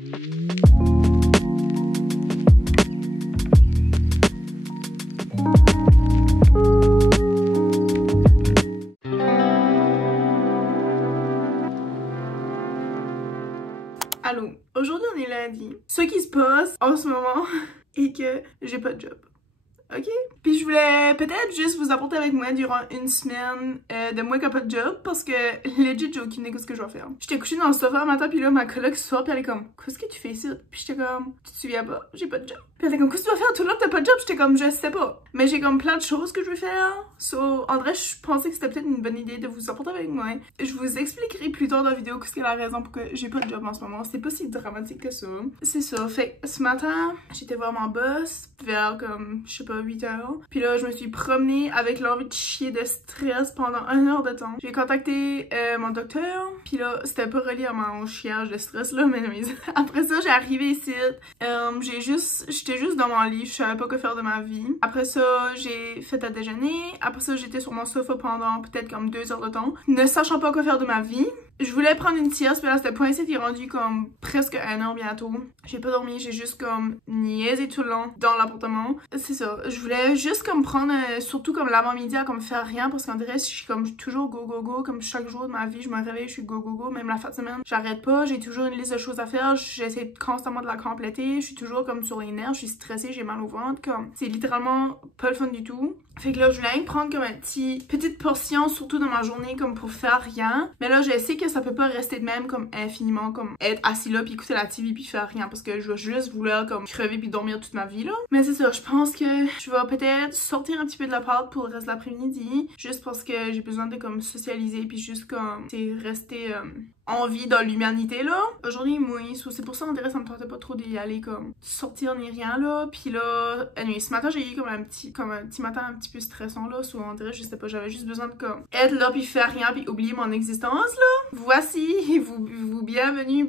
Allô, aujourd'hui on est lundi. Ce qui se passe en ce moment est que j'ai pas de job. Ok? Puis je voulais peut-être juste vous apporter avec moi durant une semaine de moi qui a pas de job parce que legit j'ai aucune idée de ce que je vais faire. J'étais couchée dans le sofa un matin puis là ma coloc sort puis elle est comme qu'est-ce que tu fais ici? Puis j'étais comme tu te souviens pas? J'ai pas de job. Puis elle est comme qu'est-ce que tu vas faire? Tout le long t'as pas de job? J'étais comme je sais pas. Mais j'ai comme plein de choses que je veux faire. So en vrai je pensais que c'était peut-être une bonne idée de vous apporter avec moi. Je vous expliquerai plus tard dans la vidéo qu'est-ce que la raison pour que j'ai pas de job en ce moment. C'est pas si dramatique que ça. C'est ça. Fait que ce matin j'étais voir mon boss vers comme je sais pas 8 h. Puis là, je me suis promenée avec l'envie de chier de stress pendant 1 heure de temps. J'ai contacté mon docteur. Puis là, c'était pas relié à mon chiage de stress là, mais après ça, j'ai arrivé ici. J'étais juste dans mon lit. Je savais pas quoi faire de ma vie. Après ça, j'ai fait à déjeuner. Après ça, j'étais sur mon sofa pendant peut-être comme 2 heures de temps. Ne sachant pas quoi faire de ma vie. Je voulais prendre une sieste, mais là, c'était point ici qui est rendu comme presque 1 heure bientôt. J'ai pas dormi, j'ai juste comme niaisé tout le long dans l'appartement. C'est ça, je voulais juste comme prendre, surtout comme l'avant-midi à comme faire rien parce qu'en vrai, je suis comme toujours go go go, comme chaque jour de ma vie, je me réveille, je suis go go go, même la fin de semaine, j'arrête pas, j'ai toujours une liste de choses à faire, j'essaie constamment de la compléter, je suis toujours comme sur les nerfs, je suis stressée, j'ai mal au ventre, comme c'est littéralement pas le fun du tout. Fait que là, je voulais rien prendre comme petite portion, surtout dans ma journée, comme pour faire rien. Mais là, je sais que ça peut pas rester de même comme infiniment, comme être assis là puis écouter la TV puis faire rien parce que je vais juste vouloir comme crever puis dormir toute ma vie là. Mais c'est ça, je pense que je vais peut-être sortir un petit peu de l'appart pour le reste de l'après-midi, juste parce que j'ai besoin de comme socialiser puis juste comme rester en vie dans l'humanité là. Aujourd'hui, moi, c'est pour ça on dirait que ça me tentait pas trop d'y aller comme sortir ni rien là. Puis là, anyway, ce matin j'ai eu comme un petit matin un petit peu stressant là, soit on dirait, je sais pas, j'avais juste besoin de comme être là puis faire rien puis oublier mon existence là. Voici, vous bienvenue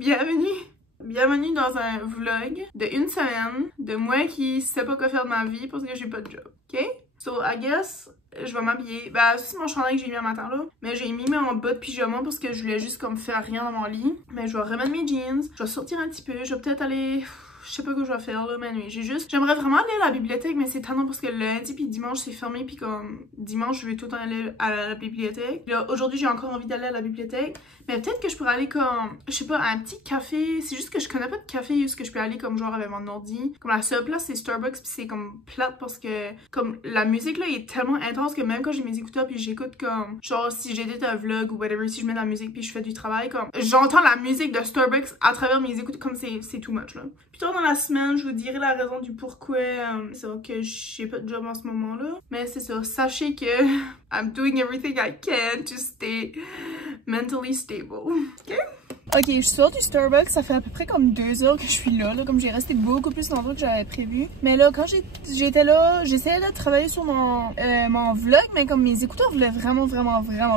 dans un vlog de 1 semaine de moi qui sais pas quoi faire de ma vie parce que j'ai pas de job, ok? So, I guess, je vais m'habiller. Bah, c'est mon chandail que j'ai mis un matin là. Mais j'ai mis mon bas de pyjama parce que je voulais juste comme faire rien dans mon lit. Mais je vais remettre mes jeans. Je vais sortir un petit peu. Je vais peut-être aller... Je sais pas quoi je vais faire là, mais oui, j'aimerais vraiment aller à la bibliothèque, mais c'est tannant parce que lundi puis dimanche c'est fermé, puis comme dimanche je vais tout le temps aller à la bibliothèque. Là aujourd'hui j'ai encore envie d'aller à la bibliothèque, mais peut-être que je pourrais aller comme, je sais pas, à un petit café. C'est juste que je connais pas de café où que je peux aller comme genre avec mon ordi. Comme la seule place c'est Starbucks, puis c'est comme plate parce que comme la musique là est tellement intense que même quand j'ai mes écouteurs puis j'écoute comme genre si j'édite un vlog ou whatever, si je mets de la musique puis je fais du travail, comme j'entends la musique de Starbucks à travers mes écouteurs, comme c'est too much là. Dans la semaine, je vous dirai la raison du pourquoi c'est que j'ai pas de job en ce moment là. Mais c'est ça, sachez que I'm doing everything I can to stay mentally stable. Ok? Ok, je sors du Starbucks, ça fait à peu près comme 2 heures que je suis là, comme j'ai resté beaucoup plus longtemps que j'avais prévu. Mais là, quand j'étais là, j'essayais de travailler sur mon vlog, mais comme mes écouteurs voulaient vraiment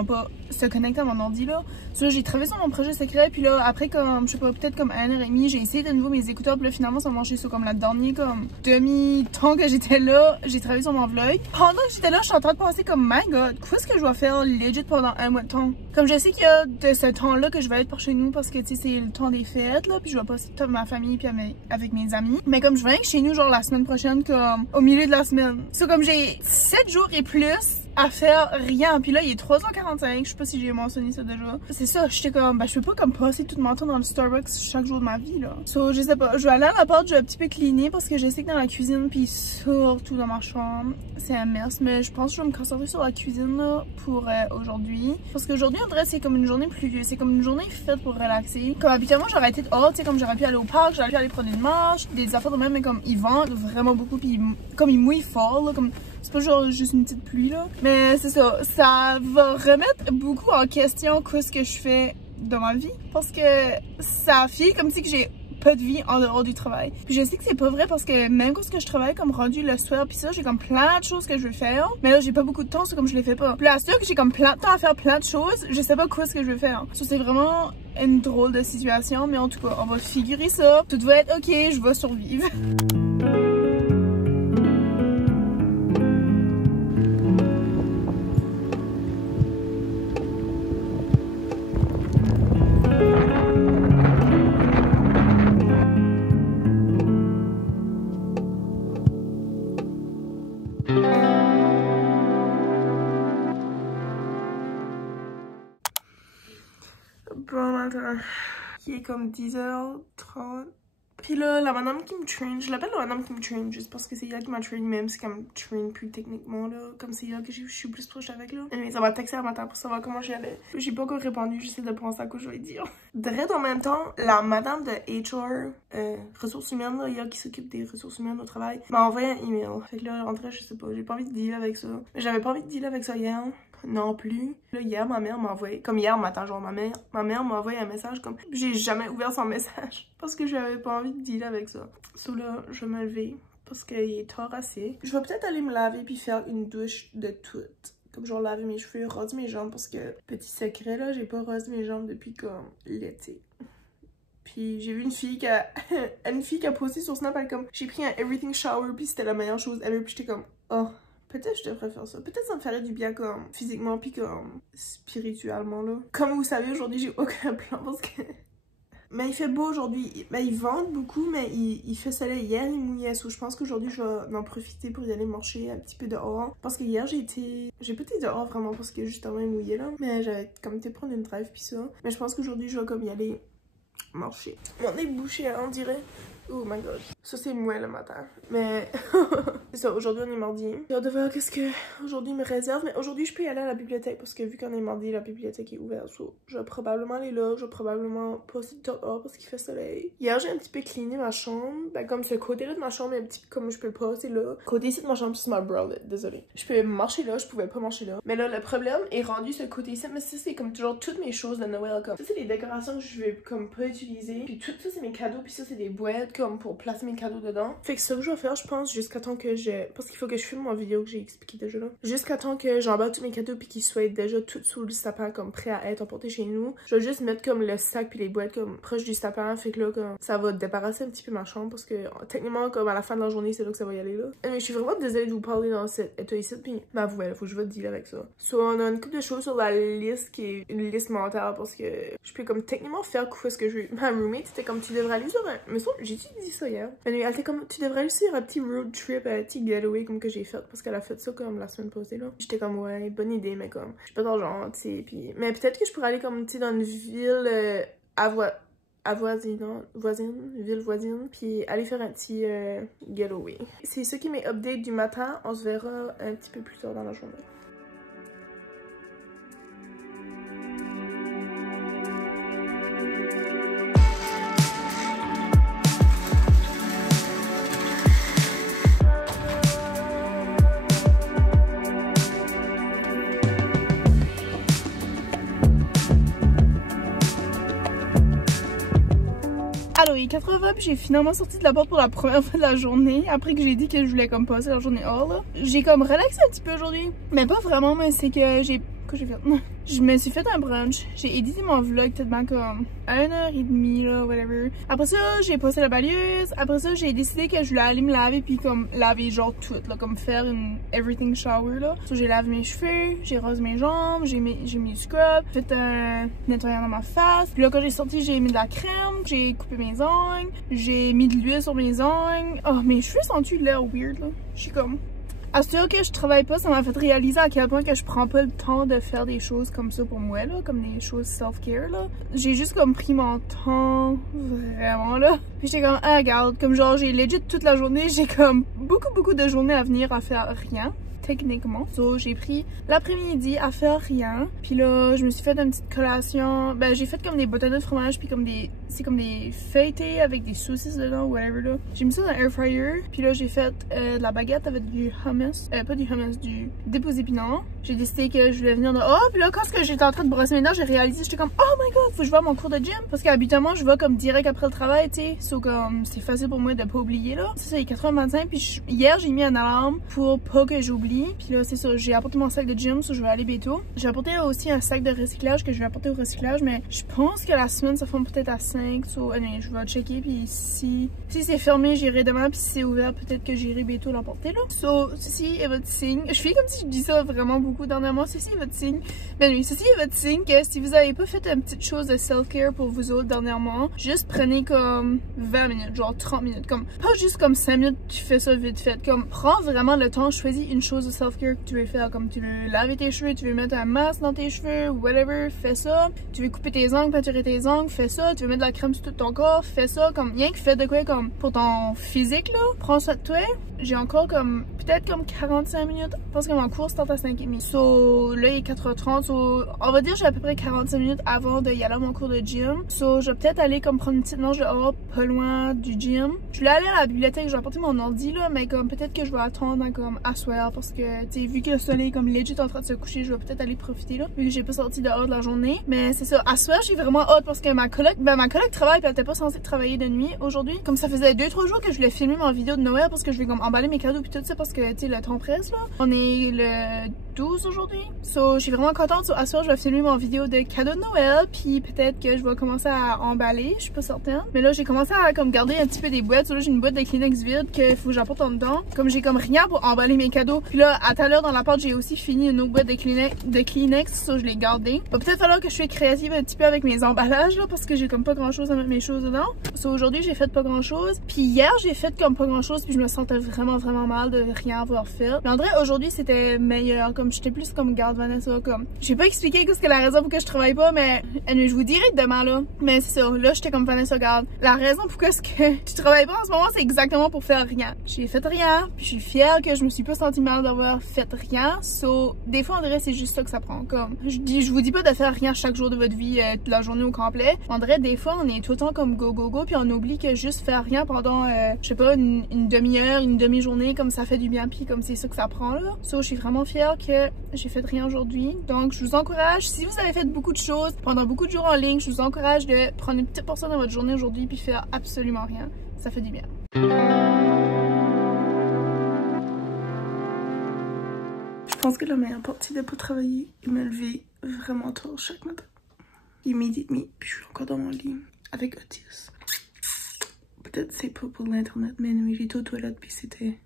pas se connecter à mon ordi là. So, j'ai travaillé sur mon projet secret, puis là, après comme, je sais pas, peut-être comme 1h30, j'ai essayé de nouveau mes écouteurs, puis là, finalement, ça marchait sur comme la dernière comme demi-temps que j'étais là, j'ai travaillé sur mon vlog. Pendant que j'étais là, je suis en train de penser comme, my god, qu'est-ce que je dois faire legit pendant 1 mois de temps? Comme je sais qu'il y a de ce temps-là que je vais être par chez nous, parce que, tu sais, c'est le temps des fêtes, là, puis je vais passer toute ma famille, puis avec mes amis. Mais comme je vais être chez nous, genre, la semaine prochaine, comme, au milieu de la semaine. So, comme j'ai 7 jours et plus à faire rien. Puis là, il est 3h45. Je sais pas si j'ai mentionné ça déjà. C'est ça, j'étais comme, je peux pas comme passer tout mon temps dans le Starbucks chaque jour de ma vie, là. So, je sais pas. Je vais aller à la porte, je vais un petit peu cleaner parce que je sais que dans la cuisine, puis surtout dans ma chambre, c'est un mess. Mais je pense que je vais me concentrer sur la cuisine, là, pour aujourd'hui. Parce qu'aujourd'hui, en vrai, c'est comme une journée pluvieuse. C'est comme une journée faite pour relaxer. Comme habituellement, j'aurais été dehors, tu sais, comme j'aurais pu aller au parc, j'aurais pu aller prendre une marche, des affaires de même, mais comme il vente vraiment beaucoup, puis comme il mouille fort, là, comme c'est pas genre juste une petite pluie là. Mais c'est ça, ça va remettre beaucoup en question ce que je fais dans ma vie. Parce que ça fait comme si que j'ai pas de vie en dehors du travail. Puis je sais que c'est pas vrai parce que même quand je travaille comme rendu le soir puis ça, j'ai comme plein de choses que je veux faire. Mais là, j'ai pas beaucoup de temps, c'est comme je les fais pas. Puis là, sûr que j'ai comme plein de temps à faire plein de choses, je sais pas ce que je veux faire. Ça, c'est vraiment une drôle de situation, mais en tout cas, on va figurer ça. Tout va être ok, je vais survivre. Il est comme 10h30. Puis là, la madame qui me train, je l'appelle la madame qui me train juste parce que c'est elle qui m'a train, même si elle me train plus techniquement, là. Comme c'est elle que je suis plus proche avec, là. Mais ça m'a texté un matin pour savoir comment j'allais. J'ai pas encore répondu, j'essaie de penser à quoi je vais dire. Direct en même temps, la madame de HR, ressources humaines, là, elle qui s'occupe des ressources humaines au travail, m'a envoyé un email. Fait que là, en vrai, je sais pas, j'ai pas envie de dealer avec ça. Mais j'avais pas envie de dealer avec ça hier. Non plus. Là, hier, ma mère m'a envoyé, comme hier matin, genre ma mère m'a envoyé un message comme j'ai jamais ouvert son message parce que j'avais pas envie de dealer avec ça. So là, je vais me lever parce qu'il est tard assez. Je vais peut-être aller me laver puis faire une douche de toute. Comme genre laver mes cheveux, rose mes jambes parce que, petit secret là, j'ai pas rosé mes jambes depuis comme l'été. Puis j'ai vu une fille qui a posté sur Snap, elle comme j'ai pris un everything shower puis c'était la meilleure chose ever puis j'étais comme oh. Peut-être je devrais faire ça. Peut-être ça me ferait du bien comme physiquement puis comme spirituellement là. Comme vous savez, aujourd'hui j'ai aucun plan parce que... Mais il fait beau aujourd'hui. Ben, il vente beaucoup, mais il fait soleil. Hier il mouillait. So, je pense qu'aujourd'hui je vais en profiter pour y aller marcher un petit peu dehors. Parce que hier j'ai pas été dehors vraiment parce que justement il mouillait là. Mais j'avais comme été prendre une drive puis ça. Mais je pense qu'aujourd'hui je vais comme y aller marcher. Mon nez bouché on dirait. Oh my god. Ça c'est moi le matin. Mais c'est ça, aujourd'hui on est mardi. J'ai hâte de voir qu'est-ce que aujourd'hui me réserve. Mais aujourd'hui je peux y aller à la bibliothèque parce que vu qu'on est mardi, la bibliothèque est ouverte. So, je vais probablement aller là. Je vais probablement passer dehors parce qu'il fait soleil. Hier j'ai un petit peu cleané ma chambre. Ben comme ce côté-là de ma chambre est un petit peu comme je peux le passer là. Côté ici de ma chambre c'est ma browlet, désolée. Je peux marcher là, je pouvais pas marcher là. Mais là le problème est rendu ce côté ici. Mais ça c'est comme toujours toutes mes choses de Noël. Comme ça c'est les décorations que je vais comme pas utiliser. Puis tout ça c'est mes cadeaux. Puis ça c'est des boîtes comme pour placer mes cadeaux dedans. Fait que ça que je vais faire, je pense, jusqu'à temps que j'ai... Parce qu'il faut que je filme ma vidéo que j'ai expliqué déjà là. Jusqu'à temps que j'emballe tous mes cadeaux puis qu'ils soient déjà tout sous le sapin comme prêts à être emportés chez nous. Je vais juste mettre comme le sac puis les boîtes comme proche du sapin. Fait que là, comme, ça va débarrasser un petit peu ma chambre parce que techniquement, comme à la fin de la journée, c'est là que ça va y aller là. Mais je suis vraiment désolée de vous parler dans cet état ici puis ma voilà, faut que je vais dealer avec ça. So, on a une couple de choses sur la liste qui est une liste mentale parce que je peux comme techniquement faire quoi ce que je veux. Ma roommate c'était comme tu devrais aller sur un... Mais ça, j'ai dit ça hier. Elle était comme tu devrais aller sur un petit road trip, un petit getaway comme que j'ai fait parce qu'elle a fait ça comme la semaine passée là. J'étais comme ouais, bonne idée mais comme j'ai pas d'argent, tu sais, puis mais peut-être que je pourrais aller comme tu sais dans une ville ville voisine, puis aller faire un petit getaway. C'est ça qui est mes updates du matin, on se verra un petit peu plus tard dans la journée. Alors il est 4h20 puis j'ai finalement sorti de la porte pour la première fois de la journée après que j'ai dit que je voulais comme passer la journée hors là. J'ai comme relaxé un petit peu aujourd'hui, mais pas vraiment, mais c'est que j'ai... Quoi j'ai fait? Je me suis fait un brunch, j'ai édité mon vlog peut-être bien comme 1h30 là, whatever. Après ça, j'ai passé la balieuse. Après ça, j'ai décidé que je voulais aller me laver puis comme laver genre tout là, comme faire une everything shower là. So, j'ai lavé mes cheveux, j'ai rasé mes jambes, j'ai mis du scrub, fait un nettoyant dans ma face. Puis là quand j'ai sorti, j'ai mis de la crème, j'ai coupé mes ongles, j'ai mis de l'huile sur mes ongles. Oh, mes cheveux sont-ils l'air weird là? Je suis comme... À ce que je travaille pas, ça m'a fait réaliser à quel point que je prends pas le temps de faire des choses comme ça pour moi là, comme des choses self-care là. J'ai juste comme pris mon temps, vraiment là. Puis j'étais comme, ah regarde, comme genre j'ai legit toute la journée, j'ai comme beaucoup de journées à venir à faire rien. Techniquement. So, j'ai pris l'après-midi à faire rien. Puis là, je me suis fait une petite collation. Ben, j'ai fait comme des bâtonnets de fromage, puis comme des... C'est comme des feuilletés avec des saucisses dedans, whatever là. J'ai mis ça dans l'air fryer. Puis là, j'ai fait de la baguette avec du hummus. Pas du hummus, du déposé épinard. J'ai décidé que je voulais venir de... Oh, puis là, quand j'étais en train de brosser mes dents, j'ai réalisé, j'étais comme, oh my god, faut que je vais à mon cours de gym. Parce qu'habituellement, je vais comme direct après le travail, tu sais. So, comme, c'est facile pour moi de pas oublier là. Ça, c'est 4h25. Puis hier, j'ai mis un alarme pour pas que j'oublie. Puis là, c'est ça, j'ai apporté mon sac de gym, ça je vais aller bientôt. J'ai apporté aussi un sac de recyclage que je vais apporter au recyclage, mais je pense que la semaine ça forme peut-être à 5. So, allez, je vais checker, puis si c'est fermé, j'irai demain, puis si c'est ouvert, peut-être que j'irai bientôt l'emporter là. So, ceci est votre signe. Je fais comme si je dis ça vraiment beaucoup dernièrement. Ceci est votre signe. Ben oui, ceci est votre signe que si vous avez pas fait une petite chose de self-care pour vous autres dernièrement, juste prenez comme 20 minutes, genre 30 minutes. Comme, pas juste comme 5 minutes, tu fais ça vite fait. Comme, prends vraiment le temps, choisis une chose chose de self-care que tu veux faire, comme tu veux laver tes cheveux, tu veux mettre un masque dans tes cheveux, whatever, fais ça. Tu veux couper tes ongles, peinturer tes ongles, fais ça. Tu veux mettre de la crème sur tout ton corps, fais ça. Comme rien que fais de quoi comme pour ton physique là, prends soin de toi. J'ai encore comme peut-être comme 45 minutes parce que mon cours start à 5h30. So là il est 4h30, so on va dire j'ai à peu près 45 minutes avant d'y aller à mon cours de gym. So je vais peut-être aller comme prendre une petite marche dehors, pas loin du gym. Je voulais aller à la bibliothèque, je vais apporter mon ordi là, mais comme peut-être que je vais attendre comme à soir parce que tu sais vu que le soleil est comme legit en train de se coucher, je vais peut-être aller profiter là vu que j'ai pas sorti dehors de la journée. Mais c'est ça, à soir j'ai vraiment hâte parce que ma coloc travaille puis elle était pas censée travailler de nuit aujourd'hui. Comme ça faisait 2-3 jours que je voulais filmer mon vidéo de Noël parce que je vais comme emballer mes cadeaux puis tout ça parce que tu sais le temps presse là. On est le 12 aujourd'hui. So je suis vraiment contente. So, à soir je vais filmer mon vidéo de cadeaux de Noël puis peut-être que je vais commencer à emballer, je suis pas certaine. Mais là j'ai commencé à comme garder un petit peu des boîtes. So, là j'ai une boîte de Kleenex vide qu'il faut que j'apporte en dedans. Comme j'ai comme rien pour emballer mes cadeaux. Puis là à tout à l'heure dans l'appart j'ai aussi fini une autre boîte de Kleenex, so je l'ai gardée. Va peut-être falloir que je sois créative un petit peu avec mes emballages là parce que j'ai comme pas grand chose à mettre mes choses dedans. So aujourd'hui j'ai fait pas grand chose. Puis hier j'ai fait comme pas grand chose puis je me sentais vraiment mal de rien avoir fait. Mais en vrai aujourd'hui c'était meilleur. Comme j'étais plus comme garde Vanessa comme. J'ai pas expliqué qu'est-ce que la raison pour que je travaille pas mais je vous dirai demain là. Mais c'est ça, là j'étais comme Vanessa garde. La raison pour que tu travailles pas en ce moment c'est exactement pour faire rien. J'ai fait rien puis je suis fière que je me suis pas sentie mal d'avoir fait rien. So des fois on dirait c'est juste ça que ça prend. Comme je vous dis pas de faire rien chaque jour de votre vie toute la journée au complet. On dirait des fois on est tout le temps comme go puis on oublie que juste faire rien pendant je sais pas une demi-heure, une demi-journée comme ça fait du bien puis comme c'est ça que ça prend là. So je suis vraiment fière que j'ai fait rien aujourd'hui. Donc je vous encourage, si vous avez fait beaucoup de choses pendant beaucoup de jours en ligne, je vous encourage de prendre une petite portion de votre journée aujourd'hui puis faire absolument rien. Ça fait du bien. Je pense que la meilleure partie de pas travailler est me lever vraiment tôt chaque matin. Il est 12h30 puis je suis encore dans mon lit avec Otis. Peut-être c'est pas pour l'internet mais oui, j'étais aux toilettes puis c'était...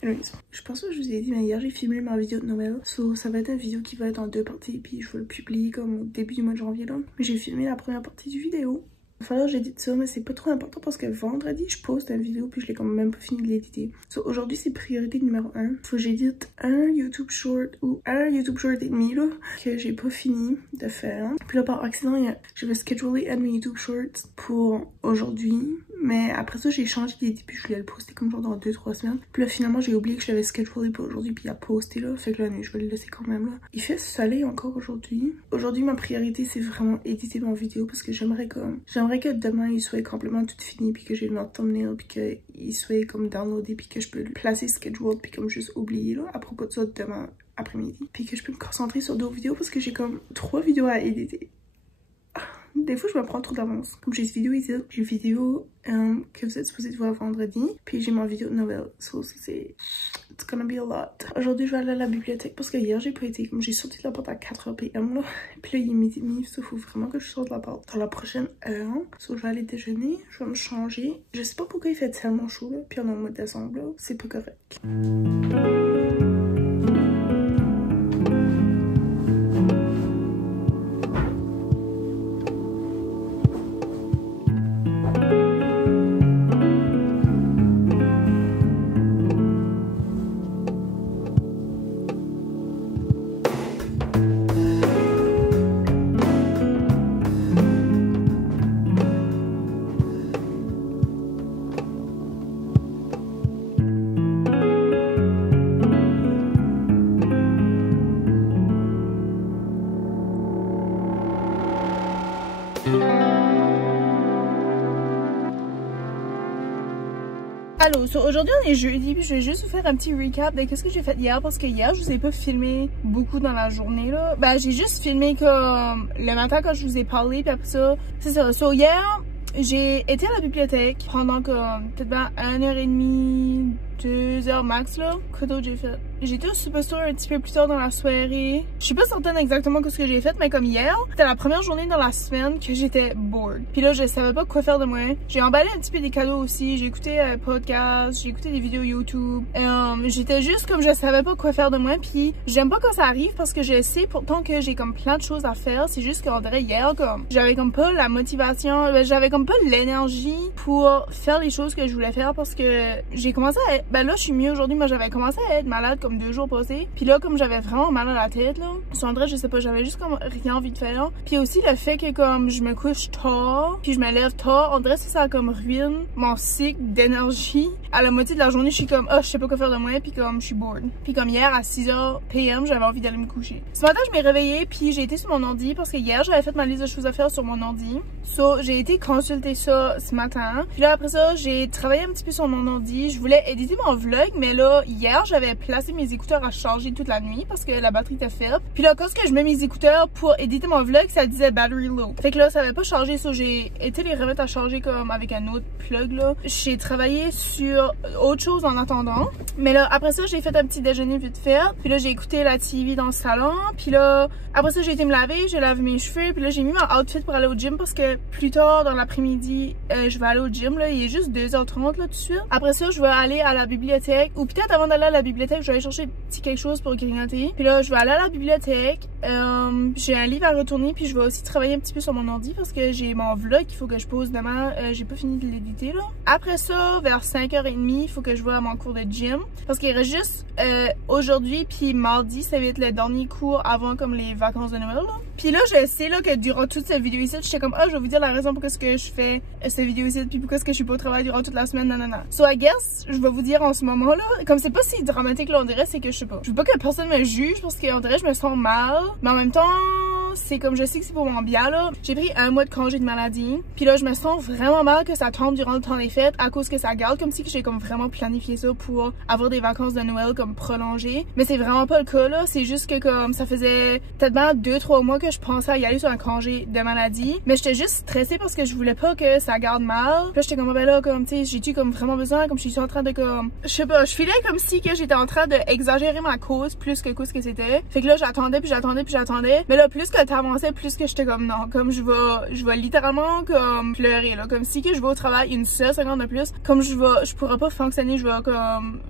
Anyways, je pense que je vous ai dit mais hier j'ai filmé ma vidéo de Noël. So ça va être une vidéo qui va être en 2 parties puis je vais le publier comme au début du mois de janvier là. Mais j'ai filmé la première partie du vidéo. Il va falloir que j'édite ça mais c'est pas trop important parce que vendredi je poste une vidéo puis je l'ai quand même pas fini de l'éditer. So aujourd'hui c'est priorité numéro 1. Faut que j'édite un YouTube short ou un YouTube short et demi là que j'ai pas fini de faire. Puis là par accident j'avais schedulé un de mes YouTube shorts pour aujourd'hui. Mais après ça j'ai changé d'idée puis je voulais le poster comme genre dans 2-3 semaines. Puis là finalement j'ai oublié que je l'avais schedulé pour aujourd'hui puis il a posté là. Fait que là je vais le laisser quand même là. Il fait soleil encore aujourd'hui. Aujourd'hui ma priorité c'est vraiment éditer mon vidéo parce que j'aimerais que demain il soit complètement tout fini puis que j'ai une autre thumbnail puis qu'il soit comme downloadé puis que je peux le placer scheduled puis comme juste oublier là à propos de ça demain après-midi. Puis que je peux me concentrer sur d'autres vidéos parce que j'ai comme 3 vidéos à éditer. Des fois je me prends trop d'avance. Comme j'ai cette vidéo ici, j'ai une vidéo que vous êtes supposé voir vendredi. Puis j'ai ma vidéo de Noël. So c'est... It's gonna be a lot. Aujourd'hui je vais aller à la bibliothèque parce que hier j'ai pas été. Comme j'ai sorti de la porte à 4h PM là. Puis là il est 12h30. So faut vraiment que je sorte de la porte dans la prochaine heure. So je vais aller déjeuner. Je vais me changer. Je sais pas pourquoi il fait tellement chaud là. Puis on est au mois de décembre là. C'est pas correct. Allô, aujourd'hui on est jeudi puis je vais juste vous faire un petit recap de qu'est-ce que j'ai fait hier parce que hier je vous ai pas filmé beaucoup dans la journée là. Ben j'ai juste filmé comme le matin quand je vous ai parlé puis après ça, c'est ça. So hier j'ai été à la bibliothèque pendant comme peut-être ben 1h30, 2h max là. Quoi d'autre j'ai fait? J'étais au Superstore un petit peu plus tard dans la soirée. Je suis pas certaine exactement ce que j'ai fait, mais comme hier, c'était la première journée dans la semaine que j'étais bored. Puis là, je savais pas quoi faire de moi. J'ai emballé un petit peu des cadeaux aussi. J'ai écouté un podcast, j'ai écouté des vidéos YouTube. J'étais juste comme je savais pas quoi faire de moi. Puis j'aime pas quand ça arrive parce que je sais pourtant que j'ai comme plein de choses à faire. C'est juste qu'on dirait hier, comme j'avais comme pas la motivation, j'avais comme pas l'énergie pour faire les choses que je voulais faire parce que j'ai commencé ben là, je suis mieux aujourd'hui. Moi, j'avais commencé à être malade comme 2 jours passés. Puis là, comme j'avais vraiment mal à la tête, là, sur André, je sais pas, j'avais juste comme rien envie de faire. Puis aussi le fait que comme je me couche tard, puis je me lève tard, on dirait que ça comme ruine mon cycle d'énergie. À la moitié de la journée, je suis comme, oh, je sais pas quoi faire de moi, puis comme je suis bored. Puis comme hier à 6h PM, j'avais envie d'aller me coucher. Ce matin, je m'ai réveillée, puis j'ai été sur mon ordi parce que hier, j'avais fait ma liste de choses à faire sur mon ordi. So, j'ai été consulter ça ce matin. Puis là, après ça, j'ai travaillé un petit peu sur mon ordi. Je voulais éditer mon vlog, mais là, hier, j'avais placé mes écouteurs à charger toute la nuit parce que la batterie était faible. Puis là, quand je mets mes écouteurs pour éditer mon vlog, ça disait battery low. Fait que là, ça avait pas chargé, so j'ai été les remettre à charger comme avec un autre plug là. J'ai travaillé sur autre chose en attendant. Mais là, après ça, j'ai fait un petit déjeuner vite fait. Puis là, j'ai écouté la TV dans le salon. Puis là, après ça, j'ai été me laver, j'ai lavé mes cheveux. Puis là, j'ai mis mon outfit pour aller au gym parce que plus tard dans l'après-midi, je vais aller au gym là. Il est juste 2h30 là tout de suite. Après ça, je vais aller à la bibliothèque. Ou peut-être avant d'aller à la bibliothèque, je vais aller chercher petit quelque chose pour grignoter. Puis là, je vais aller à la bibliothèque. J'ai un livre à retourner. Puis je vais aussi travailler un petit peu sur mon ordi parce que j'ai mon vlog qu'il faut que je pose demain. J'ai pas fini de l'éditer là. Après ça, vers 5h30, il faut que je voie à mon cours de gym. Parce qu'il reste juste aujourd'hui puis mardi, ça va être le dernier cours avant comme les vacances de Noël là. Puis là, je sais là que durant toute cette vidéo ici, j'étais comme, je vais vous dire la raison pourquoi est-ce que je fais cette vidéo ici, puis pourquoi est-ce que je suis pas au travail durant toute la semaine, nanana. So I guess, je vais vous dire en ce moment là, comme c'est pas si dramatique là, on dirait, c'est que je sais pas. Je veux pas que personne me juge parce qu'on dirait je me sens mal, mais en même temps, c'est comme je sais que c'est pour mon bien là. J'ai pris 1 mois de congé de maladie. Puis là, je me sens vraiment mal que ça tombe durant le temps des fêtes à cause que ça garde comme si j'ai comme vraiment planifié ça pour avoir des vacances de Noël comme prolongées. Mais c'est vraiment pas le cas là. C'est juste que comme ça faisait peut-être bien 2-3 mois que je pensais à y aller sur un congé de maladie. Mais j'étais juste stressée parce que je voulais pas que ça garde mal. Puis là, j'étais comme, ben là, comme tu sais, j'ai-tu comme vraiment besoin, comme je suis en train de comme, je sais pas, je filais comme si que j'étais en train de exagérer ma cause plus que ce que c'était. Fait que là, j'attendais puis j'attendais puis j'attendais. Mais là, plus que t'avançais, plus que j'étais comme non, comme je vais littéralement comme pleurer là, comme si que je vais au travail une seule seconde de plus, comme je pourrais pas fonctionner, je vais comme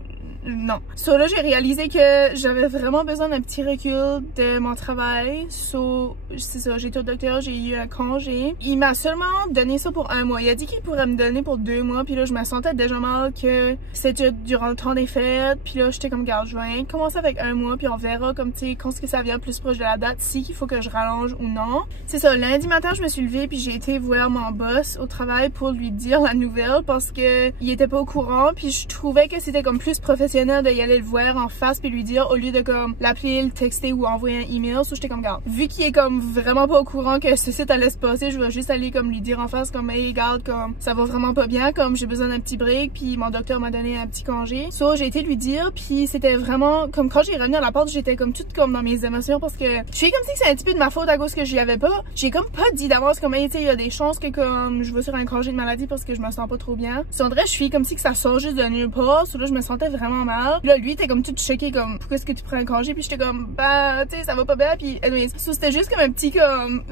non. So là, j'ai réalisé que j'avais vraiment besoin d'un petit recul de mon travail. So, c'est ça, j'ai été au docteur, j'ai eu un congé. Il m'a seulement donné ça pour 1 mois. Il a dit qu'il pourrait me donner pour 2 mois. Puis là, je me sentais déjà mal que c'était durant le temps des fêtes. Puis là, j'étais comme, garde, je vais commencer avec 1 mois. Puis on verra comme, tu sais, quand ce que ça vient plus proche de la date, si qu'il faut que je rallonge ou non. C'est ça, lundi matin, je me suis levée. Puis j'ai été voir mon boss au travail pour lui dire la nouvelle parce que il était pas au courant. Puis je trouvais que c'était comme plus professionnel de y aller le voir en face puis lui dire au lieu de comme l'appeler, le texter ou envoyer un email. So j'étais comme, garde, vu qu'il est comme vraiment pas au courant que ce site allait se passer, je vais juste aller comme lui dire en face comme, hey regarde, comme ça va vraiment pas bien, comme j'ai besoin d'un petit break, puis mon docteur m'a donné un petit congé. So j'ai été lui dire, puis c'était vraiment comme quand j'ai revenu à la porte, j'étais comme toute comme dans mes émotions parce que je suis comme si c'est un petit peu de ma faute à cause que j'y avais pas. J'ai comme pas dit d'avance comme, hey tu sais, il y a des chances que comme je vais sur un congé de maladie parce que je me sens pas trop bien. So on dirait je suis comme si que ça sort juste de nulle part. So là je me sentais vraiment mal. Puis là lui était comme tout choqué comme pourquoi est-ce que tu prends un congé, puis j'étais comme bah tu sais ça va pas bien, puis anyways, so c'était juste comme un petit comme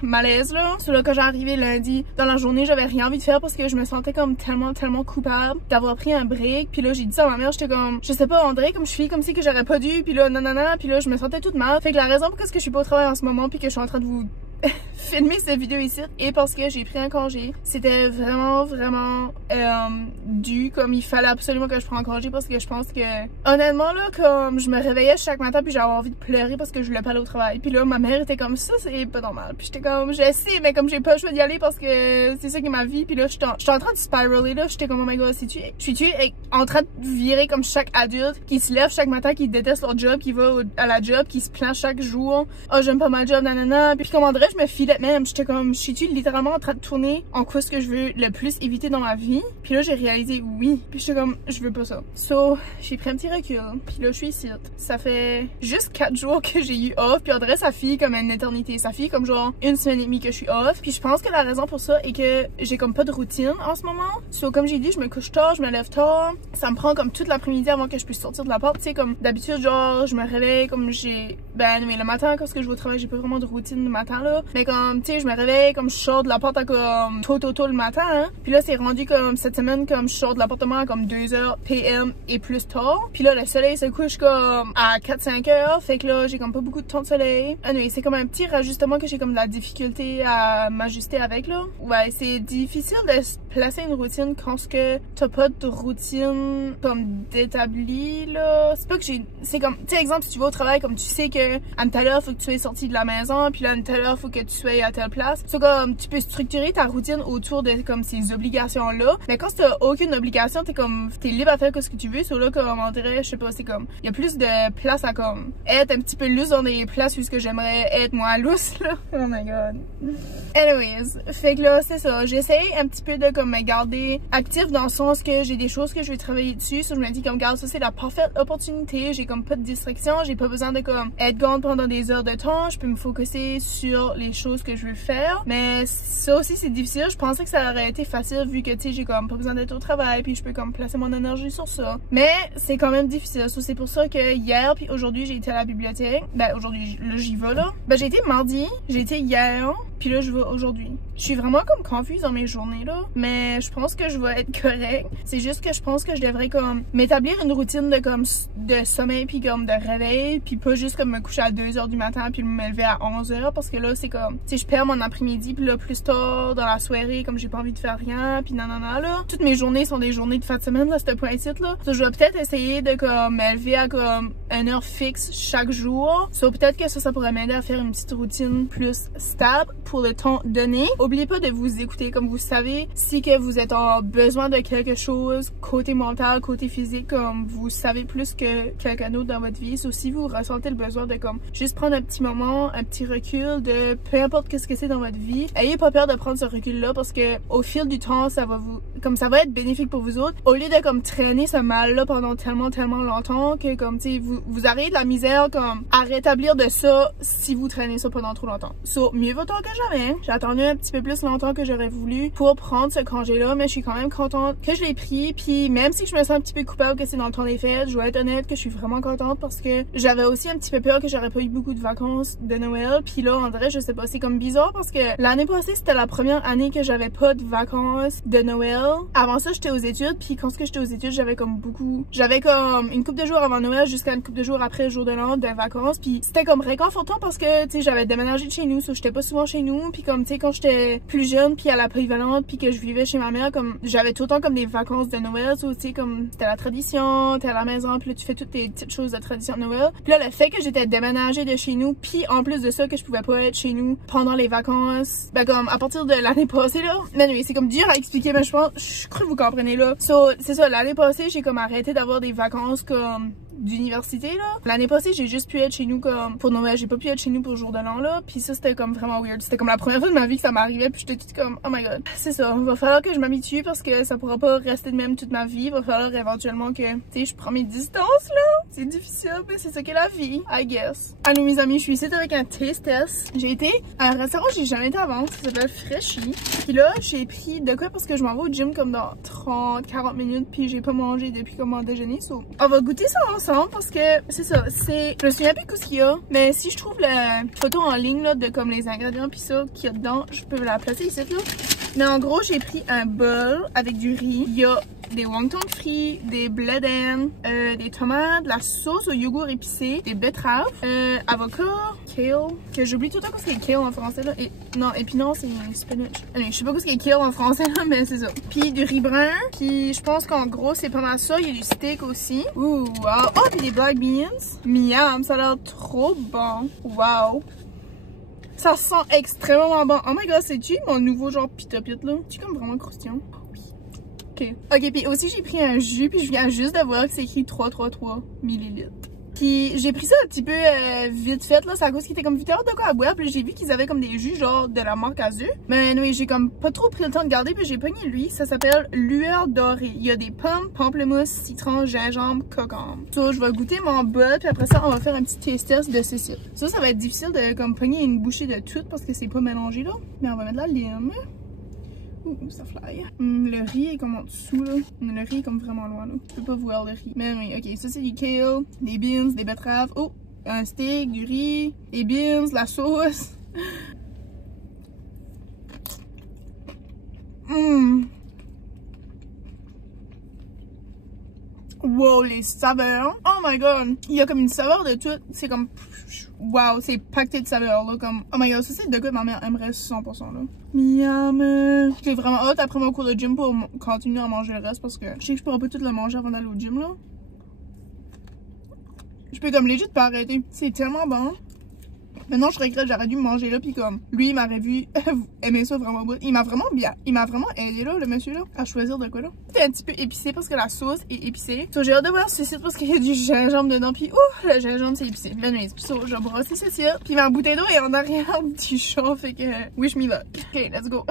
malaise là. So là quand j'ai arrivé lundi dans la journée, j'avais rien envie de faire parce que je me sentais comme tellement coupable d'avoir pris un break. Puis là j'ai dit ça à ma mère, j'étais comme je sais pas, on dirait comme je suis comme si que j'aurais pas dû, puis là nanana, puis là je me sentais toute mal. Fait que la raison pourquoi est-ce que je suis pas au travail en ce moment puis que je suis en train de vous filmer cette vidéo ici et parce que j'ai pris un congé. C'était vraiment dû, comme il fallait absolument que je prenne un congé parce que je pense que honnêtement là, comme je me réveillais chaque matin puis j'avais envie de pleurer parce que je voulais pas aller au travail. Puis là ma mère était comme ça, c'est pas normal. Puis j'étais comme je sais, mais comme j'ai pas le choix d'y aller parce que c'est ça qui est ma vie. Puis là j'étais en train de spiraler là, j'étais comme oh my god, je suis en train de virer comme chaque adulte qui se lève chaque matin, qui déteste leur job, qui va à la job, qui se plaint chaque jour. Oh j'aime pas ma job, nanana. Puis comment dirais je me filais même, j'étais comme, je suis littéralement en train de tourner en quoi ce que je veux le plus éviter dans ma vie. Puis là j'ai réalisé oui, puis j'étais comme, je veux pas ça. So j'ai pris un petit recul, puis là je suis ici. Ça fait juste 4 jours que j'ai eu off, puis on dirait ça fait comme une éternité, ça fait comme genre 1 semaine et demie que je suis off. Puis je pense que la raison pour ça est que j'ai comme pas de routine en ce moment. So comme j'ai dit, je me couche tard, je me lève tard, ça me prend comme toute l'après-midi avant que je puisse sortir de la porte. Tu sais comme d'habitude genre je me réveille comme j'ai, mais le matin quand je vais au travail j'ai pas vraiment de routine le matin là, mais comme comme, tu sais, je me réveille, comme je sors de l'appart à comme tôt le matin, hein. Puis là, c'est rendu comme cette semaine, comme je sors de l'appartement à comme 2h PM et plus tard. Puis là, le soleil se couche comme à 4-5 heures. Fait que là, j'ai comme pas beaucoup de temps de soleil. Anyway, c'est comme un petit rajustement que j'ai comme de la difficulté à m'ajuster avec, là. Ouais, c'est difficile de se placer une routine quand ce que t'as pas de routine comme d'établi, là. C'est pas que j'ai... C'est comme, tu sais, exemple, si tu vas au travail, comme tu sais que à une telle heure, faut que tu sois sorti de la maison, puis là, à une telle heure, faut que tu sois à telle place. C'est comme, tu peux structurer ta routine autour de comme ces obligations-là. Mais quand t'as aucune obligation, t'es libre à faire ce que tu veux. Sur là, comme on dirait, je sais pas, c'est comme, il y a plus de place à comme être un petit peu loose dans des places où ce que j'aimerais être moins loose, là. Oh my god. Anyways, fait que là, c'est ça. J'essaye un petit peu de comme me garder active dans le sens que j'ai des choses que je vais travailler dessus. So, je me dis comme, regarde, ça c'est la parfaite opportunité. J'ai comme pas de distraction. J'ai pas besoin de comme être gone pendant des heures de temps. Je peux me focuser sur les choses que je veux faire. Mais ça aussi, c'est difficile. Je pensais que ça aurait été facile vu que, tu sais, j'ai comme pas besoin d'être au travail puis je peux comme placer mon énergie sur ça. Mais c'est quand même difficile. So, c'est pour ça que hier puis aujourd'hui, j'ai été à la bibliothèque. Ben, aujourd'hui, là, j'y vais, là. Ben, j'ai été mardi, j'ai été hier, puis là, je vais aujourd'hui. Je suis vraiment comme confuse dans mes journées, là. Mais je pense que je vais être correcte. C'est juste que je pense que je devrais comme m'établir une routine de comme de sommeil puis comme de réveil puis pas juste comme me coucher à 2h du matin puis me lever à 11h parce que là, c'est comme, tu sais, je perds mon après-midi puis là, plus tard dans la soirée, comme j'ai pas envie de faire rien puis nanana, là. Toutes mes journées sont des journées de fin de semaine, là, ce point-ci, là. So, je vais peut-être essayer de comme me lever à comme une heure fixe chaque jour. So, peut-être que ça pourrait m'aider à faire une petite routine plus stable pour le temps donné. Oubliez pas de vous écouter, comme vous savez, si que vous êtes en besoin de quelque chose, côté mental, côté physique, comme vous savez plus que quelqu'un d'autre dans votre vie. So, si vous ressentez le besoin de comme juste prendre un petit moment, un petit recul de peu importe qu'est-ce que c'est dans votre vie, ayez pas peur de prendre ce recul-là parce que au fil du temps, ça va vous, comme ça va être bénéfique pour vous autres. Au lieu de comme traîner ce mal-là pendant tellement longtemps que comme tu sais, vous aurez de la misère comme à rétablir de ça si vous traînez ça pendant trop longtemps. So, mieux vaut tard que jamais. J'ai attendu un petit peu plus longtemps que j'aurais voulu pour prendre ce congé-là, mais je suis quand même contente que je l'ai pris. Puis même si je me sens un petit peu coupable que c'est dans le temps des fêtes, je dois être honnête que je suis vraiment contente parce que j'avais aussi un petit peu peur que j'aurais pas eu beaucoup de vacances de Noël. Puis là, en vrai, je sais pas, c'est comme bizarre parce que l'année passée, c'était la première année que j'avais pas de vacances de Noël. Avant ça, j'étais aux études, puis quand j'étais aux études, j'avais comme une couple de jours avant Noël jusqu'à une couple de jours après le jour de l'an de vacances. Puis c'était comme réconfortant parce que, tu sais, j'avais déménagé de chez nous, so j'étais pas souvent chez nous. Puis comme, tu sais, quand j'étais plus jeune, puis à la polyvalente, puis que je vivais chez ma mère, comme j'avais tout le temps comme des vacances de Noël, so, tu sais, comme c'était la tradition, t'es à la maison, puis là tu fais toutes tes petites choses de tradition de Noël. Puis là, le fait que j'étais déménagée de chez nous, puis en plus de ça que je pouvais pas être chez nous pendant les vacances, ben comme à partir de l'année passée là, mais oui, c'est comme dur à expliquer, mais je crois que vous comprenez là. So, c'est ça, l'année passée, j'ai comme arrêté d'avoir des vacances comme d'université là. L'année passée, j'ai juste pu être chez nous comme pour Noël, j'ai pas pu être chez nous pour le jour de l'an là, puis ça c'était comme vraiment weird. C'était comme la première fois de ma vie que ça m'arrivait, puis j'étais toute comme oh my god. C'est ça, il va falloir que je m'habitue parce que ça pourra pas rester de même toute ma vie. Il va falloir éventuellement que, tu sais, je prends mes distances là. C'est difficile, mais c'est ça qu'est la vie, I guess. Allô mes amis, je suis ici avec un taste test. J'ai été à un restaurant où j'ai jamais été avant, ça s'appelle Freshie. Puis là, j'ai pris de quoi parce que je m'en vais au gym comme dans 30-40 minutes, puis j'ai pas mangé depuis comme mon déjeuner. So, on va goûter ça ensemble parce que c'est ça, je me souviens plus ce qu'il y a, mais si je trouve la photo en ligne là de comme les ingrédients puis ça qu'il y a dedans, je peux la placer ici là. Mais en gros, j'ai pris un bol avec du riz. Il y a des wontons frits, des blé d'Inde, des tomates, de la sauce au yogourt épicé, des betteraves, avocat, kale, que j'oublie tout le temps ce qu'est kale en français là. Non, épinard c'est spinach. Allez, je sais pas ce qu'est kale en français là, mais c'est ça. Puis du riz brun, qui je pense qu'en gros c'est pas mal ça. Il y a du steak aussi. Ouh, wow. Oh, puis des black beans. Miam, ça a l'air trop bon. Wow. Ça sent extrêmement bon. Oh my god, c'est-tu mon nouveau genre pita-pit là? C'est comme vraiment croustillant. Ok, puis aussi j'ai pris un jus, puis je viens juste de voir que c'est écrit 333 ml. Puis j'ai pris ça un petit peu vite fait là, c'est à cause qu'il était comme 8 heures de quoi à boire, puis j'ai vu qu'ils avaient comme des jus genre de la marque Azur. Mais oui, j'ai comme pas trop pris le temps de garder, puis j'ai pogné lui, ça s'appelle Lueur Dorée. Il y a des pommes, pamplemousse, citron, gingembre, cocombe. So, je vais goûter mon bol, puis après ça on va faire un petit taste test de ceci. Ça va être difficile de comme pogner une bouchée de tout parce que c'est pas mélangé là, mais on va mettre de la lime. Ouh, ça fly. Le riz est comme en dessous là. Le riz est comme vraiment loin là. Je peux pas voir le riz. Mais oui, ok, ça c'est du kale, des beans, des betteraves. Oh, un steak, du riz, des beans, la sauce. Wow, les saveurs. Oh my god. Il y a comme une saveur de tout. C'est comme... Wow, c'est pacté de saveurs, là. Comme... Oh my god, ça, c'est de quoi ma mère aimerait 100%, là. Miam. J'ai vraiment hâte après mon cours de gym pour continuer à manger le reste parce que je sais que je pourrais pas tout le manger avant d'aller au gym, là. Je peux comme legit pas arrêter. C'est tellement bon. Maintenant, je regrette, j'aurais dû me manger là, puis comme, lui, il m'aurait vu aimer ça vraiment beaucoup. Il m'a vraiment aidé là, le monsieur là, à choisir de quoi là. C'est un petit peu épicé parce que la sauce est épicée. So, j'ai hâte de voir ce site parce qu'il y a du gingembre dedans, puis le gingembre c'est épicé. So, je vais brosser ceci, puis ma bouteille d'eau est en arrière du chat, fait que, wish me luck. Ok, let's go.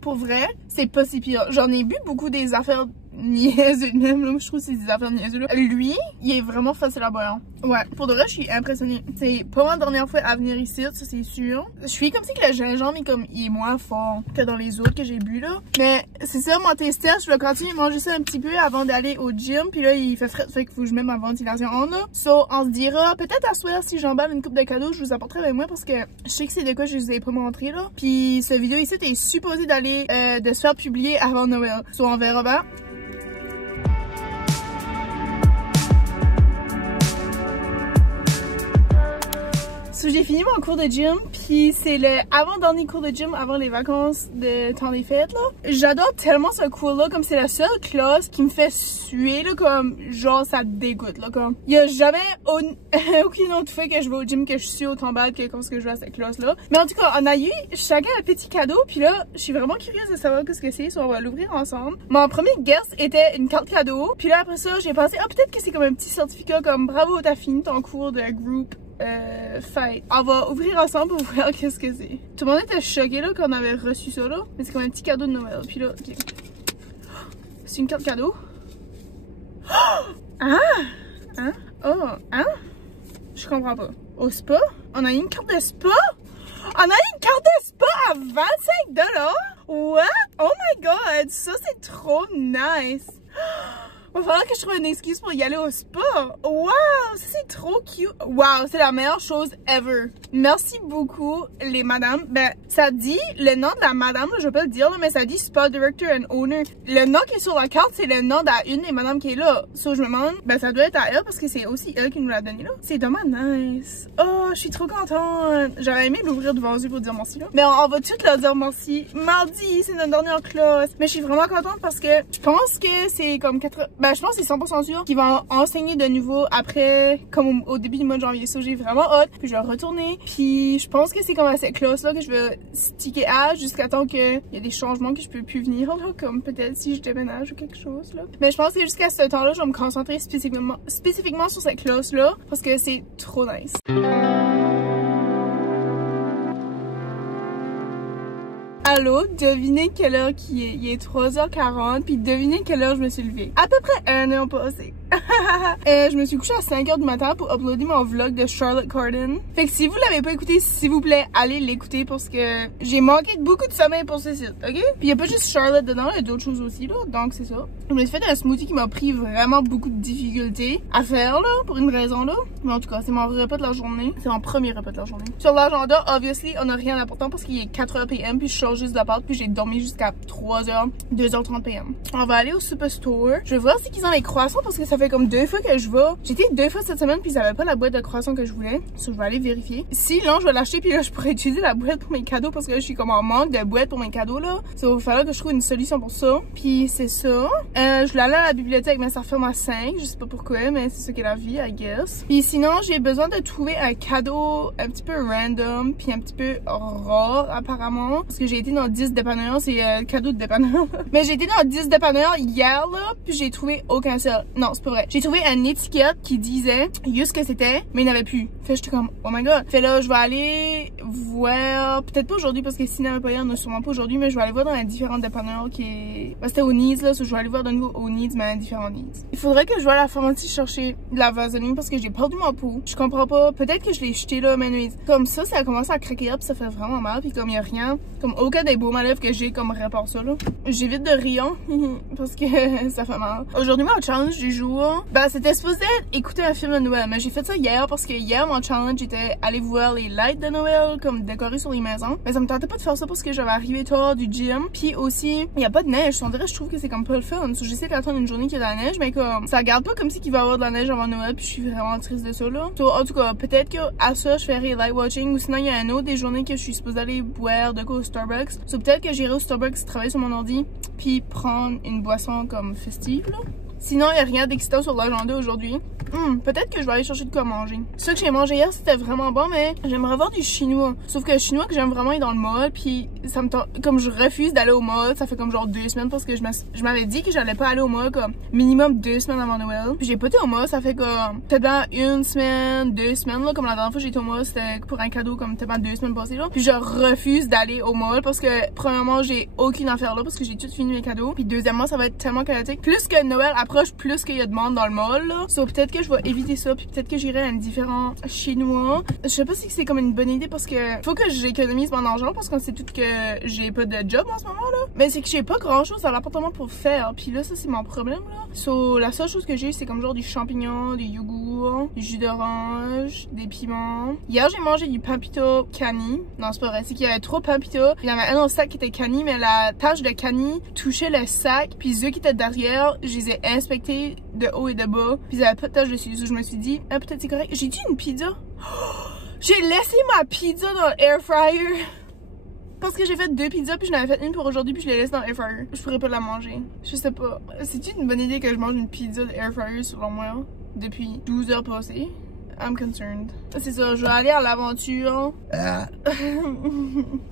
Pour vrai, c'est pas si pire. J'en ai bu beaucoup des affaires niaiseux même, là. Je trouve que c'est des affaires niaiseux, là. Lui, il est vraiment facile à boire. Ouais, pour de vrai, je suis impressionnée. C'est pas ma dernière fois à venir ici, ça c'est sûr. Je suis comme si que le gingembre il est moins fort que dans les autres que j'ai bu, là. Mais c'est ça, mon test, je vais continuer à manger ça un petit peu avant d'aller au gym. Puis là, il fait frais, fait qu'il faut que je mette ma ventilation en là. So, on se dira, peut-être à soir, si j'emballe une coupe de cadeaux, je vous apporterai avec moi parce que je sais que c'est de quoi je vous ai pas montré, là. Puis, ce vidéo ici est supposé d'aller, de se faire publier avant Noël. So, on verra bien. So, j'ai fini mon cours de gym, puis c'est le avant-dernier cours de gym avant les vacances de temps des fêtes, là. J'adore tellement ce cours-là, comme c'est la seule classe qui me fait suer, là, comme, genre, ça dégoûte, là, comme. Il y a jamais aucune autre fois que je vais au gym que je suis autant bad que quand je vais à cette classe-là. Mais en tout cas, on a eu chacun un petit cadeau, puis là, je suis vraiment curieuse de savoir ce que c'est, so on va l'ouvrir ensemble. Mon premier guess était une carte cadeau, puis là, après ça, j'ai pensé, ah, peut-être que c'est comme un petit certificat, comme, bravo, t'as fini ton cours de group. Fight. On va ouvrir ensemble pour voir qu'est-ce que c'est. Tout le monde était choqué là quand on avait reçu ça là. Mais c'est comme un petit cadeau de Noël. Puis là, ok. C'est une carte cadeau. Ah! Hein? Oh! Hein? Je comprends pas. Au spa? On a eu une carte de spa? On a eu une carte de spa à 25$? What? Oh my god! Ça c'est trop nice! Il va falloir que je trouve une excuse pour y aller au spa. Wow, ça c'est trop cute. Wow, c'est la meilleure chose ever. Merci beaucoup les madames. Ben, ça dit le nom de la madame, là, je vais pas le dire, là, mais ça dit Spa Director and Owner. Le nom qui est sur la carte, c'est le nom d'une des madames qui est là. So, je me demande, ben ça doit être à elle parce que c'est aussi elle qui nous l'a donné là. C'est dommage nice. Oh, je suis trop contente. J'aurais aimé l'ouvrir devant eux pour dire merci là. Mais on va tout leur dire merci. Mardi, c'est notre dernière classe. Mais je suis vraiment contente parce que je pense que c'est comme 4... Ben, je pense que c'est 100% sûr qu'ils vont enseigner de nouveau après, comme au début du mois de janvier. So, j'ai vraiment hâte. Puis, je vais retourner. Puis, je pense que c'est comme à cette classe-là que je vais sticker à jusqu'à temps qu'il y ait des changements que je peux plus venir, là. Comme peut-être si je déménage ou quelque chose, là. Mais je pense que jusqu'à ce temps-là, je vais me concentrer spécifiquement sur cette classe-là. Parce que c'est trop nice. Allô, devinez quelle heure qui est. Il est 3h40, puis devinez quelle heure je me suis levée. À peu près 1 heure passée. Je me suis couchée à 5h du matin pour uploader mon vlog de Charlotte Cardin. Fait que si vous l'avez pas écouté, s'il vous plaît, allez l'écouter parce que j'ai manqué beaucoup de sommeil pour ce site, ok? Puis il y a pas juste Charlotte dedans, il y a d'autres choses aussi, là. Donc c'est ça. Je me suis fait un smoothie qui m'a pris vraiment beaucoup de difficultés à faire, là, pour une raison, là. Mais en tout cas, c'est mon repas de la journée. C'est mon premier repas de la journée. Sur l'agenda, obviously, on a rien d'important parce qu'il est 4h PM, puis je sors juste d'appart, puis j'ai dormi jusqu'à 3h, 2h30 PM. On va aller au Superstore. Je vais voir si qu'ils ont les croissants parce que ça fait comme 2 fois que je vais. J'étais 2 fois cette semaine puis ils avaient pas la boîte de croissants que je voulais. So, je vais aller vérifier. Sinon, je vais l'acheter puis là, je pourrais utiliser la boîte pour mes cadeaux parce que je suis comme en manque de boîte pour mes cadeaux là. So, il va falloir que je trouve une solution pour ça. Puis c'est ça. Je voulais aller à la bibliothèque mais ça referme à 5. Je sais pas pourquoi mais c'est ça qu'est la vie, I guess. Puis sinon, j'ai besoin de trouver un cadeau un petit peu random puis un petit peu rare apparemment. Parce que j'ai été dans 10 dépanneurs. C'est cadeau de dépanneur. Mais j'ai été dans 10 dépanneurs hier là puis j'ai trouvé aucun seul. Non, c'est pas vrai. J'ai trouvé une étiquette qui disait juste ce que c'était, mais il n'y en avait plus. Fait j'étais comme, oh my god. Fait là, je vais aller voir, peut-être pas aujourd'hui parce que s'il n'y en avait pas hier, ne sûrement pas aujourd'hui, mais je vais aller voir dans les différents dépanneurs qui est... Ben, c'était au Needs là, so je vais aller voir de nouveau au Needs, mais à différents Needs. Il faudrait que je vais à la pharmacie chercher de la vaseline parce que j'ai perdu mon pot. Je comprends pas. Peut-être que je l'ai jeté là, mais comme ça a commencé à craquer up, ça fait vraiment mal, puis comme il y a rien, comme aucun des baumes à lèvres que j'ai comme répare ça là. J'évite de rire parce que ça fait mal. Aujourd'hui, mon challenge du jour, là, ben c'était supposé écouter un film de Noël, mais j'ai fait ça hier parce que hier mon challenge était aller voir les lights de Noël comme décorés sur les maisons. Mais ça me tentait pas de faire ça parce que j'avais arrivé tard du gym, puis aussi il y a pas de neige. On dirait je trouve que c'est comme pas le fun. So, j'essaie d'attendre une journée qu'il y a de la neige, mais comme ça garde pas comme si qu'il va y avoir de la neige avant Noël, puis je suis vraiment triste de ça là. So, en tout cas, peut-être que à ça je ferai light watching, ou sinon il y a un autre des journées que je suis supposée aller boire de quoi au Starbucks. So peut-être que j'irai au Starbucks travailler sur mon ordi, puis prendre une boisson comme festive là. Sinon, il n'y a rien d'excitant sur l'agenda aujourd'hui. Peut-être que je vais aller chercher de quoi manger. Ce que j'ai mangé hier, c'était vraiment bon, mais j'aimerais voir du chinois. Sauf que le chinois que j'aime vraiment est dans le mall, puis ça me tente... Comme je refuse d'aller au mall, ça fait comme genre 2 semaines parce que je m'avais dit que j'allais pas aller au mall comme minimum 2 semaines avant Noël. Puis j'ai pas été au mall, ça fait comme peut-être dans 1 semaine, 2 semaines là, comme la dernière fois j'ai été au mall, c'était pour un cadeau comme peut-être dans 2 semaines passées là. Puis je refuse d'aller au mall parce que premièrement, j'ai aucune affaire là parce que j'ai tout fini mes cadeaux. Puis deuxièmement, ça va être tellement chaotique. Plus que Noël approche, plus qu'il y a de monde dans le mall là. So peut-être que je vais éviter ça, puis peut-être que j'irai à un différent chinois. Je sais pas si c'est comme une bonne idée parce que faut que j'économise mon argent parce qu'on sait tout que j'ai pas de job en ce moment là. Mais c'est que j'ai pas grand chose à l'appartement pour faire, puis là ça c'est mon problème là. So la seule chose que j'ai c'est comme genre du champignon, du yogourt, du jus d'orange, des piments. Hier j'ai mangé du pampito cani. Non c'est pas vrai, c'est qu'il y avait trop pampito. Il y avait un autre sac qui était cani, mais la tache de cani touchait le sac, puis ceux qui étaient derrière, je les ai inspectés de haut et de bas, puis ils avaient pas de tache dessus. So, je me suis dit, ah peut-être c'est correct. J'ai dit une pizza. J'ai laissé ma pizza dans l'air fryer. Parce que j'ai fait 2 pizzas, puis j'en avais fait une pour aujourd'hui, puis je l'ai laissée dans l'air fryer. Je pourrais pas la manger. Je sais pas. C'est une bonne idée que je mange une pizza de air fryer selon moi depuis 12 heures passées? I'm concerned. C'est ça, je vais aller à l'aventure.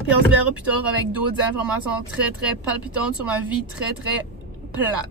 Puis on se verra plus tard avec d'autres informations très très palpitantes sur ma vie très très plate.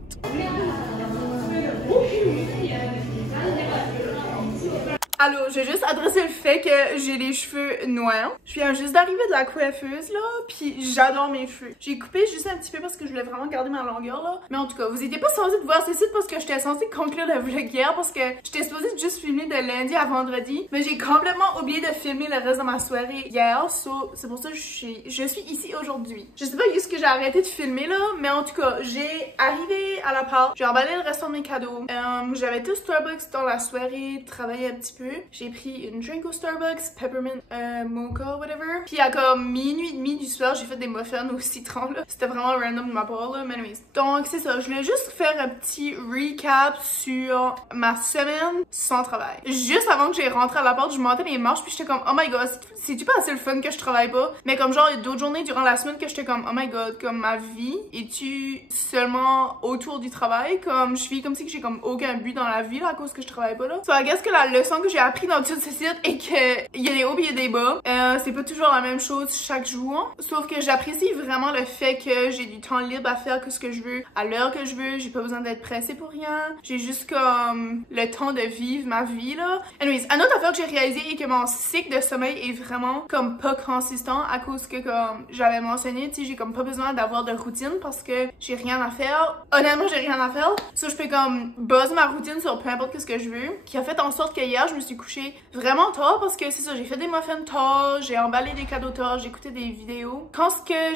Alors, j'ai juste adressé le fait que j'ai les cheveux noirs. Je viens juste d'arriver de la coiffeuse, là, puis j'adore mes cheveux. J'ai coupé juste un petit peu parce que je voulais vraiment garder ma longueur, là. Mais en tout cas, vous étiez pas censé de voir ce site parce que j'étais censée conclure le vlog hier parce que j'étais supposée juste filmer de lundi à vendredi. Mais j'ai complètement oublié de filmer le reste de ma soirée hier, so c'est pour ça que je suis ici aujourd'hui. Je sais pas ce que j'ai arrêté de filmer, là, mais en tout cas, j'ai arrivé à l'appart, j'ai emballé le restant de mes cadeaux. J'avais tout Starbucks dans la soirée, travaillé un petit peu. J'ai pris une drink au Starbucks, peppermint mocha, whatever. Puis à comme minuit et demi du soir, j'ai fait des muffins au citron, là. C'était vraiment random de ma part, là, mais anyways. Donc c'est ça, je voulais juste faire un petit recap sur ma semaine sans travail. Juste avant que j'ai rentré à l'appart, je montais les marches, puis j'étais comme, oh my god, c'est-tu pas assez le fun que je travaille pas? Mais comme genre, il y a d'autres journées durant la semaine que j'étais comme, oh my god, comme ma vie, es-tu seulement autour du travail? Comme je vis comme si j'ai comme aucun but dans la vie, là, à cause que je travaille pas, là. So I guess que la leçon que j'ai appris dans tout ce site et que il y a des hauts et il y a des bas. C'est pas toujours la même chose chaque jour. Sauf que j'apprécie vraiment le fait que j'ai du temps libre à faire que ce que je veux à l'heure que je veux. J'ai pas besoin d'être pressée pour rien. J'ai juste comme le temps de vivre ma vie là. Anyways, une autre affaire que j'ai réalisé est que mon cycle de sommeil est vraiment comme pas consistant à cause que comme j'avais mentionné, tu sais, j'ai comme pas besoin d'avoir de routine parce que j'ai rien à faire. Honnêtement, j'ai rien à faire. So, je peux comme buzz ma routine sur peu importe ce que je veux. Qui a fait en sorte que hier, je me suis couchée vraiment tard parce que c'est ça, j'ai fait des muffins tard, j'ai emballé des cadeaux tard, j'ai écouté des vidéos. Quand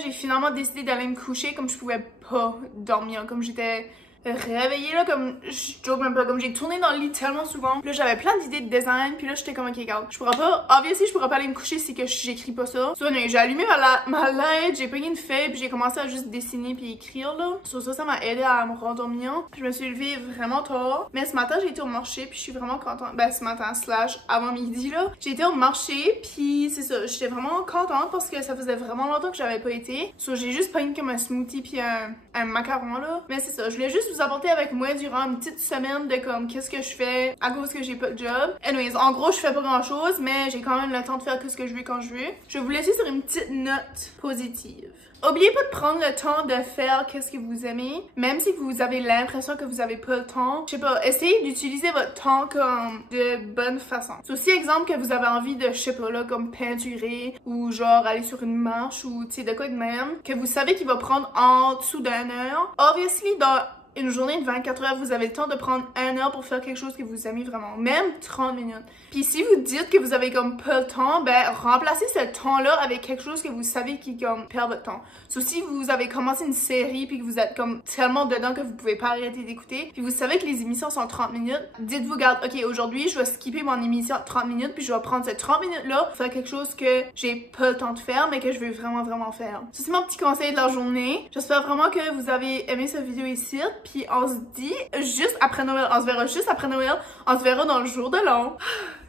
j'ai finalement décidé d'aller me coucher, comme je pouvais pas dormir, comme j'étais réveillée là, comme je joke même pas, comme j'ai tourné dans le lit tellement souvent. Puis là j'avais plein d'idées de design, puis là j'étais comme ok regarde, je pourrais pas, obviously je pourrais pas aller me coucher si que j'écris pas ça. So, j'ai allumé ma lettre, j'ai pris une feuille, puis j'ai commencé à juste dessiner puis écrire là. So, ça m'a aidé à me rendormir. Je me suis levée vraiment tard, mais ce matin j'ai été au marché, puis je suis vraiment contente. Ben ce matin / avant midi là, j'ai été au marché, puis c'est ça, j'étais vraiment contente parce que ça faisait vraiment longtemps que j'avais pas été. So, j'ai juste pris comme un smoothie puis un macaron là. Mais c'est ça, je voulais juste vous apporter avec moi durant une petite semaine de comme qu'est-ce que je fais à cause que j'ai pas de job. Anyways, en gros je fais pas grand chose, mais j'ai quand même le temps de faire ce que je veux quand je veux. Je vais vous laisser sur une petite note positive. Oubliez pas de prendre le temps de faire qu'est-ce que vous aimez, même si vous avez l'impression que vous avez pas le temps. Je sais pas, essayez d'utiliser votre temps comme de bonne façon. C'est aussi exemple que vous avez envie de, je sais pas là, comme peinturer ou genre aller sur une marche ou tu sais de quoi de même, que vous savez qu'il va prendre en dessous d'1 heure. Obviously, dans une journée de 24 heures, vous avez le temps de prendre 1 heure pour faire quelque chose que vous aimez vraiment, même 30 minutes. Puis si vous dites que vous avez comme pas le temps, ben remplacez ce temps-là avec quelque chose que vous savez qui comme perd votre temps. So, si vous avez commencé une série puis que vous êtes comme tellement dedans que vous pouvez pas arrêter d'écouter, puis vous savez que les émissions sont 30 minutes, dites-vous, regarde, ok, aujourd'hui je vais skipper mon émission 30 minutes puis je vais prendre ces 30 minutes-là pour faire quelque chose que j'ai pas le temps de faire mais que je veux vraiment faire. Ça, c'est mon petit conseil de la journée. J'espère vraiment que vous avez aimé cette vidéo ici, puis on se dit juste après Noël, on se verra juste après Noël, on se verra dans le jour de l'an.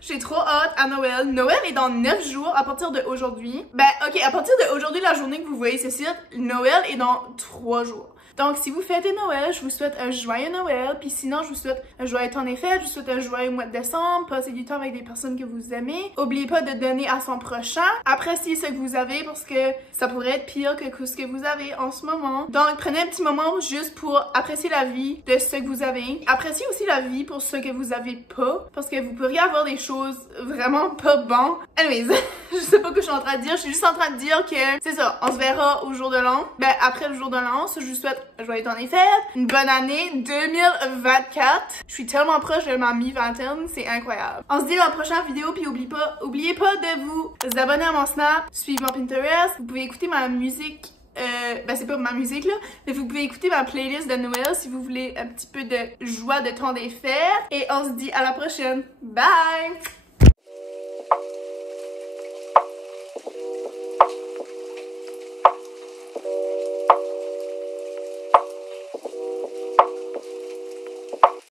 J'ai trop hâte à Noël. Noël est dans 9 jours à partir d'aujourd'hui. Ben, ok, à partir d'aujourd'hui, la journée que vous voyez ceci, Noël est dans 3 jours. Donc, si vous fêtez Noël, je vous souhaite un joyeux Noël. Puis sinon, je vous souhaite un joyeux temps des fêtes. Je vous souhaite un joyeux mois de décembre. Passez du temps avec des personnes que vous aimez. N'oubliez pas de donner à son prochain. Appréciez ce que vous avez parce que ça pourrait être pire que ce que vous avez en ce moment. Donc, prenez un petit moment juste pour apprécier la vie de ce que vous avez. Appréciez aussi la vie pour ce que vous avez pas. Parce que vous pourriez avoir des choses vraiment pas bonnes. Anyways, je sais pas ce que je suis en train de dire. Je suis juste en train de dire que c'est ça. On se verra au jour de l'an. Ben, après le jour de l'an, je vous souhaite joyeux temps des fêtes, une bonne année 2024. Je suis tellement proche de ma mi-vingtaine, c'est incroyable. On se dit dans la prochaine vidéo, puis oubliez pas de vous abonner à mon Snap, suivre mon Pinterest. Vous pouvez écouter ma musique. Ben c'est pas ma musique là, mais vous pouvez écouter ma playlist de Noël si vous voulez un petit peu de joie de temps des fêtes. Et on se dit à la prochaine. Bye!